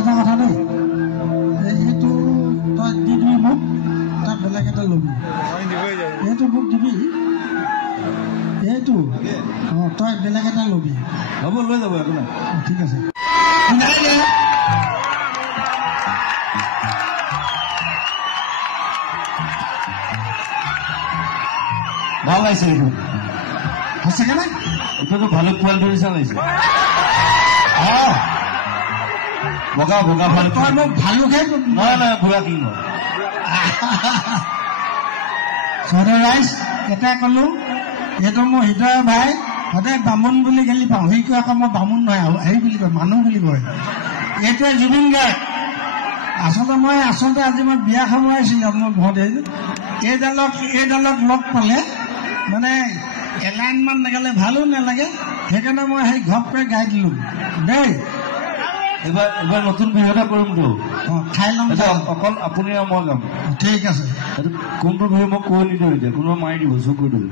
এটা কথা দেই, এইটো তই দি দিবি মোক, তই বেলেগ এটা ল'বি। এইটো মোক দিবি, এইটো তই বেলেগ এটা ল'বি। হ'ব, লৈ যাব একো নাই। ঠিক আছে। ভাল লাগিছে এইটো। সঁচাকে নে? এইটোতো ভালুক পোৱালিটোৰ নিচিনা লাগিছে। বগা বগা ভালুক। তই মোক ভালুকহে নাই নাই, বুঢ়া কি নহয়। ৰাইজ এটাই ক'লো, এইটো মোৰ হৃদয় ভাই, সদায় বামুণ বুলি গালি পাওঁ। সি কয় আকৌ মই বামুণ নহয়, হেৰি বুলি কয়, মানুহ বুলি কয়। এইটোৱে জুবিন গাৰ্গ। আচলতে আজি মই বিয়া খাব আহিছিলোঁ আপোনাৰ ঘৰতে। এইডালক লগ পালে মানে এলাইনমান নাগালে ভালো নালাগে, সেইকাৰণে মই সেই ঘপকৈ গাই দিলোঁ দেই। এইবাৰ নতুন বিহু এটা কৰিমতো। খাই ল'ম, অকল আপুনি আৰু মই গাম। ঠিক আছে। এইটো কোনটো বিহু মই কৈ নিদিওঁ এতিয়া, কোনোবা মাৰি দিব, চুৰ কৰি দিব।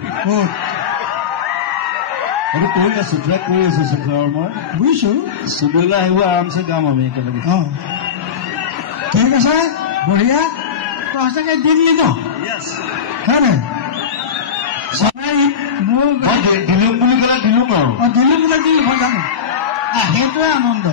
এইটো কৰি আছো, ট্ৰেক কৰি আছো আৰু মই বুজিছো। চুবুৰীলৈ আহিব, আৰামছে গাম আমি একেলগে। ঠিক আছে, বঢ়িয়া। তই সঁচাকে দি দিলি ন? হয় নাই? দিলো বুলি ক'লে দিলো আৰু দিলো বোলে দিলো, মই জানো। সেইটোৱে আনন্দ।